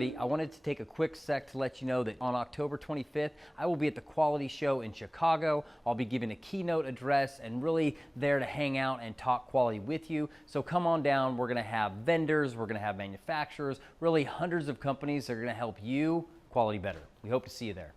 everybody. I wanted to take a quick sec to let you know that on October 25th, I will be at the Quality Show in Chicago. I'll be giving a keynote address and really there to hang out and talk quality with you. So come on down. We're going to have vendors, we're going to have manufacturers, really hundreds of companies that are going to help you quality better. We hope to see you there.